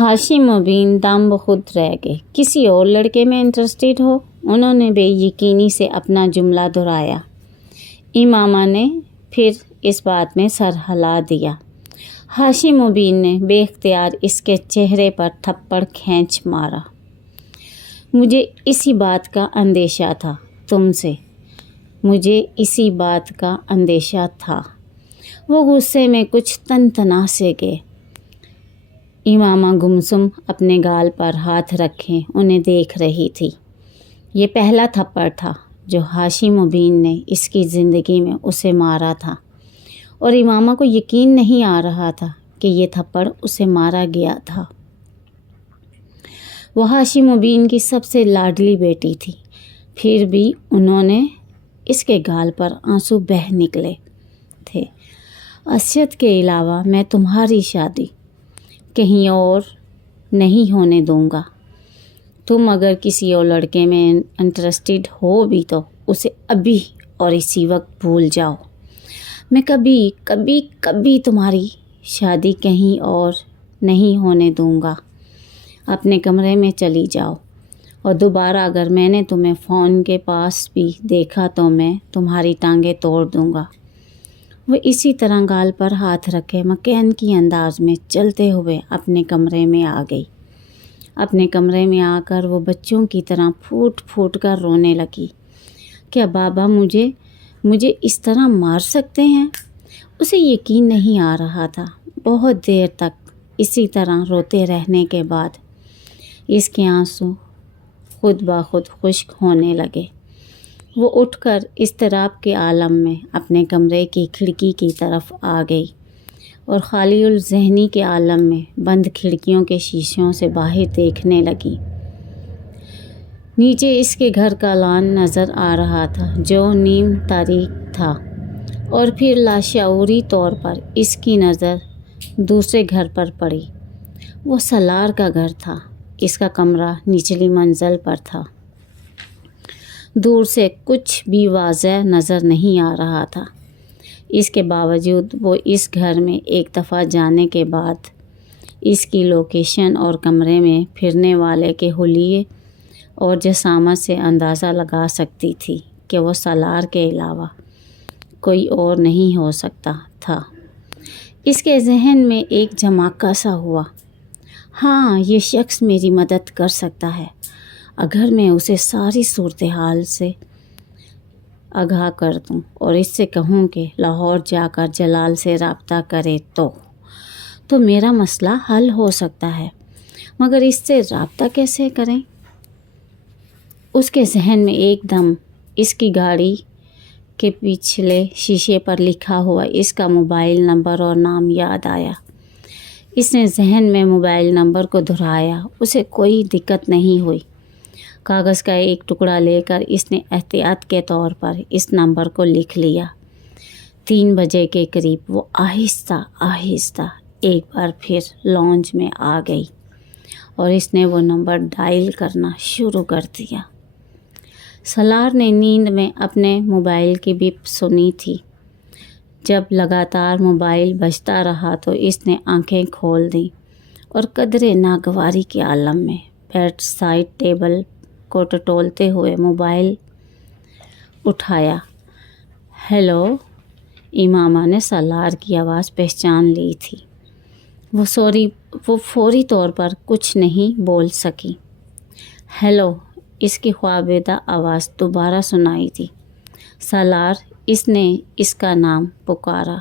हाशिम मुबीन दम बखुद रह गए। किसी और लड़के में इंटरेस्टेड हो? उन्होंने बेयकीनी से अपना जुमला दोहराया। इमामा ने फिर इस बात में सर हिला दिया। हाशिम मुबीन ने बेख्तियार इसके चेहरे पर थप्पड़ खींच मारा। मुझे इसी बात का अंदेशा था तुमसे, मुझे इसी बात का अंदेशा था। वो गुस्से में कुछ तनतना से गए। इमामा गुमसुम अपने गाल पर हाथ रखे उन्हें देख रही थी। ये पहला थप्पड़ था जो हाशिम मुबीन ने इसकी ज़िंदगी में उसे मारा था और इमामा को यकीन नहीं आ रहा था कि ये थप्पड़ उसे मारा गया था। वो हाशिम मुबीन की सबसे लाडली बेटी थी, फिर भी उन्होंने इसके गाल पर आंसू बह निकले थे। असद के अलावा मैं तुम्हारी शादी कहीं और नहीं होने दूंगा। तुम अगर किसी और लड़के में इंटरेस्टेड हो भी तो उसे अभी और इसी वक्त भूल जाओ। मैं कभी कभी कभी तुम्हारी शादी कहीं और नहीं होने दूंगा। अपने कमरे में चली जाओ और दोबारा अगर मैंने तुम्हें फ़ोन के पास भी देखा तो मैं तुम्हारी टांगें तोड़ दूंगा। वो इसी तरह गाल पर हाथ रखे मकैन की अंदाज में चलते हुए अपने कमरे में आ गई। अपने कमरे में आकर वो बच्चों की तरह फूट फूट कर रोने लगी। क्या बाबा मुझे इस तरह मार सकते हैं? उसे यकीन नहीं आ रहा था। बहुत देर तक इसी तरह रोते रहने के बाद इसके आंसू खुद ब खुद खुश्क होने लगे। वो उठकर इज़्तिराब के आलम में अपने कमरे की खिड़की की तरफ आ गई और खालिउल ज़हनी के आलम में बंद खिड़कियों के शीशों से बाहर देखने लगी। नीचे इसके घर का लान नज़र आ रहा था जो नीम तारीक था और फिर लाशऊरी तौर पर इसकी नज़र दूसरे घर पर पड़ी। वो सलार का घर था। इसका कमरा निचली मंजिल पर था। दूर से कुछ भी वाज़ेह नज़र नहीं आ रहा था। इसके बावजूद वो इस घर में एक दफ़ा जाने के बाद इसकी लोकेशन और कमरे में फिरने वाले के हुलिये और जसामत से अंदाज़ा लगा सकती थी कि वो सलार के अलावा कोई और नहीं हो सकता था। इसके जहन में एक झमाका सा हुआ। हाँ, ये शख्स मेरी मदद कर सकता है अगर मैं उसे सारी सूरत हाल से आगाह कर दूं और इससे कहूं कि लाहौर जाकर जलाल से रब्ता करे तो मेरा मसला हल हो सकता है। मगर इससे रब्ता कैसे करें? उसके जहन में एकदम इसकी गाड़ी के पिछले शीशे पर लिखा हुआ इसका मोबाइल नंबर और नाम याद आया। इसने जहन में मोबाइल नंबर को दोहराया। उसे कोई दिक्कत नहीं हुई। कागज़ का एक टुकड़ा लेकर इसने एहतियात के तौर पर इस नंबर को लिख लिया। 3 बजे के करीब वो आहिस्ता आहिस्ता एक बार फिर लॉन्ज में आ गई और इसने वो नंबर डायल करना शुरू कर दिया। सलार ने नींद में अपने मोबाइल की बिप सुनी थी। जब लगातार मोबाइल बजता रहा तो इसने आंखें खोल दी और कदरे नागवारी के आलम में बेड साइड टेबल को टटोलते हुए मोबाइल उठाया। हेलो, इमामा ने सलार की आवाज़ पहचान ली थी। वो फौरी तौर पर कुछ नहीं बोल सकी। हेलो, इसकी ख्वाबेदा आवाज़ दोबारा सुनाई थी। सलार, इसने इसका नाम पुकारा।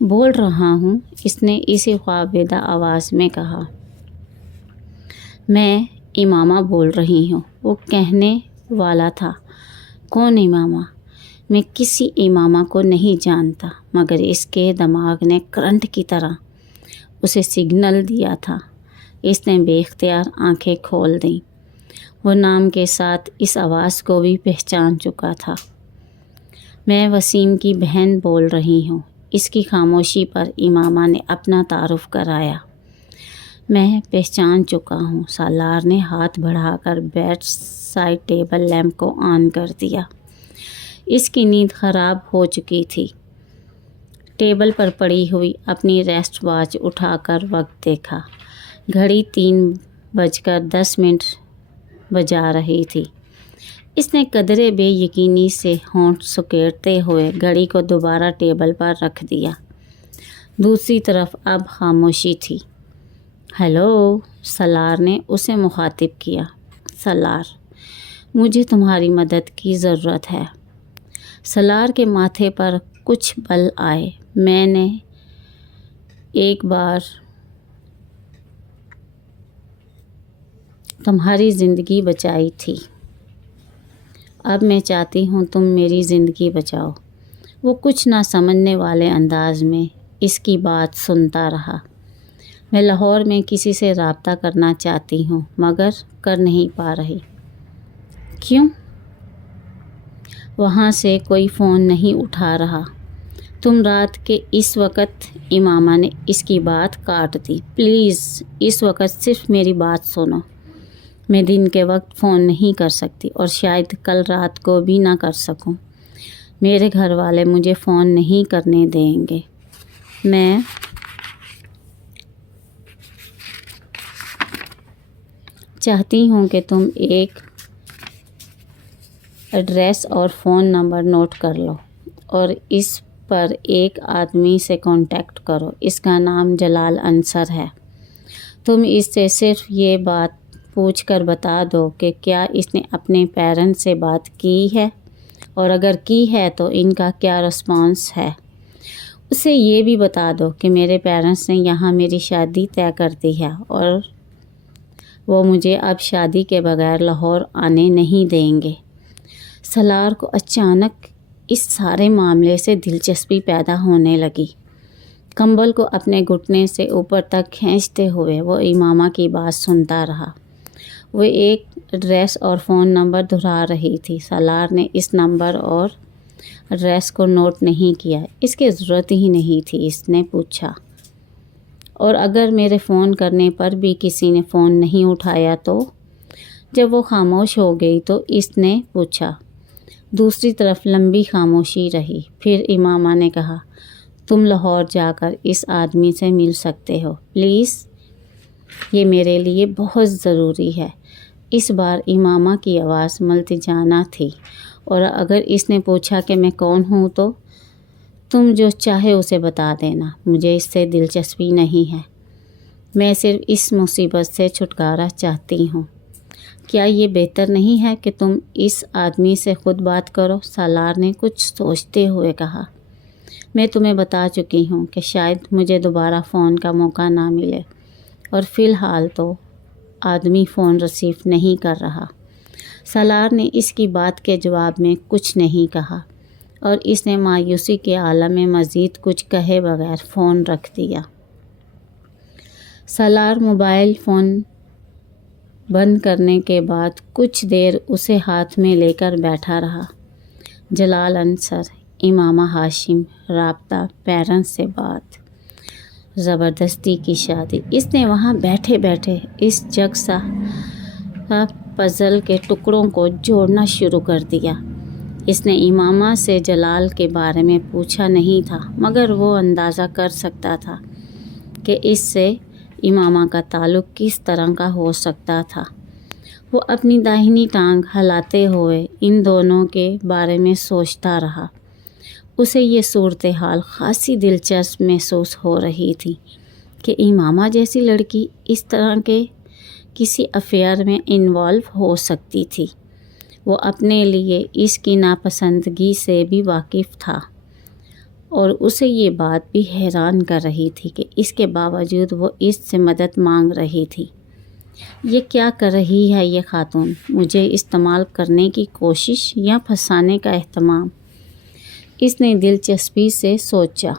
बोल रहा हूँ, इसने इसी ख्वाबेदा आवाज़ में कहा। मैं इमामा बोल रही हूँ। वो कहने वाला था, कौन इमामा? मैं किसी इमामा को नहीं जानता, मगर इसके दिमाग ने करंट की तरह उसे सिग्नल दिया था। इसने बेख्तियार आंखें खोल दी। वो नाम के साथ इस आवाज़ को भी पहचान चुका था। मैं वसीम की बहन बोल रही हूँ। इसकी खामोशी पर इमामा ने अपना तारुफ कराया। मैं पहचान चुका हूँ। सालार ने हाथ बढ़ाकर बेड साइड टेबल लैंप को ऑन कर दिया। इसकी नींद ख़राब हो चुकी थी। टेबल पर पड़ी हुई अपनी रेस्ट वॉच उठाकर वक्त देखा। گھڑی 3:10 بجا رہی تھی۔ اس نے قدرے بے یقینی سے ہونٹ سکیڑتے ہوئے گھڑی کو دوبارہ ٹیبل پر رکھ دیا۔ دوسری طرف اب خاموشی تھی۔ ہیلو، سالار نے اسے مخاطب کیا۔ سالار، مجھے تمہاری مدد کی ضرورت ہے۔ سالار کے ماتھے پر کچھ بل آئے۔ میں نے ایک بار تمہاری زندگی بچائی تھی، اب میں چاہتی ہوں تم میری زندگی بچاؤ۔ وہ کچھ نہ سمجھنے والے انداز میں اس کی بات سنتا رہا۔ میں لاہور میں کسی سے رابطہ کرنا چاہتی ہوں مگر کر نہیں پا رہی۔ کیوں؟ وہاں سے کوئی فون نہیں اٹھا رہا۔ تم رات کے اس وقت، امامہ نے اس کی بات کاٹ دی، پلیز اس وقت صرف میری بات سنو۔ میں دن کے وقت فون نہیں کر سکتی اور شاید کل رات کو بھی نہ کر سکوں۔ میرے گھر والے مجھے فون نہیں کرنے دیں گے۔ میں چاہتی ہوں کہ تم ایک ایڈریس اور فون نمبر نوٹ کر لو اور اس پر ایک آدمی سے کانٹیکٹ کرو۔ اس کا نام جلال انصر ہے۔ تم اس سے صرف یہ بات پوچھ کر بتا دو کہ کیا اس نے اپنے پیرنٹس سے بات کی ہے اور اگر کی ہے تو ان کا کیا رسپانس ہے۔ اسے یہ بھی بتا دو کہ میرے پیرنٹس نے یہاں میری شادی طے کر دی ہے اور وہ مجھے اب شادی کے بغیر لاہور آنے نہیں دیں گے۔ سالار کو اچانک اس سارے معاملے سے دلچسپی پیدا ہونے لگی۔ کمبل کو اپنے گھٹنے سے اوپر تک کھینچتے ہوئے وہ امامہ کی بات سنتا رہا۔ وہ ایک ایڈریس اور فون نمبر دہرا رہی تھی۔ سالار نے اس نمبر اور ایڈریس کو نوٹ نہیں کیا۔ اس کی ضرورت ہی نہیں تھی، اس نے پوچھا۔ اور اگر میرے فون کرنے پر بھی کسی نے فون نہیں اٹھایا تو؟ جب وہ خاموش ہو گئی تو اس نے پوچھا۔ دوسری طرف لمبی خاموشی رہی۔ پھر امامہ نے کہا، تم لاہور جا کر اس آدمی سے مل سکتے ہو، پلیز، یہ میرے لیے بہت ضروری ہے۔ اس بار امامہ کی آواز ملتجانہ تھی۔ اور اگر اس نے پوچھا کہ میں کون ہوں تو تم جو چاہے اسے بتا دینا، مجھے اس سے دلچسپی نہیں ہے۔ میں صرف اس مصیبت سے چھٹکارا چاہتی ہوں۔ کیا یہ بہتر نہیں ہے کہ تم اس آدمی سے خود بات کرو؟ سالار نے کچھ سوچتے ہوئے کہا، میں تمہیں بتا چکی ہوں کہ شاید مجھے دوبارہ فون کا موقع نہ ملے اور فی الحال تو آدمی فون ریسیو نہیں کر رہا۔ سالار نے اس کی بات کے جواب میں کچھ نہیں کہا اور اس نے مایوسی کے عالم میں مزید کچھ کہے بغیر فون رکھ دیا۔ سالار موبائل فون بند کرنے کے بعد کچھ دیر اسے ہاتھ میں لے کر بیٹھا رہا۔ جلال انصر، امامہ ہاشم، رابطہ، پیرنٹس سے بات، زبردستی کی شادی۔ اس نے وہاں بیٹھے بیٹھے اس یکساں پزل کے ٹکڑوں کو جوڑنا شروع کر دیا۔ اس نے امامہ سے جلال کے بارے میں پوچھا نہیں تھا مگر وہ اندازہ کر سکتا تھا کہ اس سے امامہ کا تعلق کس طرح کا ہو سکتا تھا۔ وہ اپنی داہنی ٹانگ ہلاتے ہوئے ان دونوں کے بارے میں سوچتا رہا۔ اسے یہ صورتحال خاصی دلچسپ محسوس ہو رہی تھی کہ امامہ جیسی لڑکی اس طرح کے کسی افیئر میں انوالو ہو سکتی تھی۔ وہ اپنے لیے اس کی ناپسندگی سے بھی واقف تھا اور اسے یہ بات بھی حیران کر رہی تھی کہ اس کے باوجود وہ اس سے مدد مانگ رہی تھی۔ یہ کیا کر رہی ہے یہ خاتون؟ مجھے استعمال کرنے کی کوشش یا پھنسانے کا اہتمام؟ اس نے دلچسپی سے سوچا۔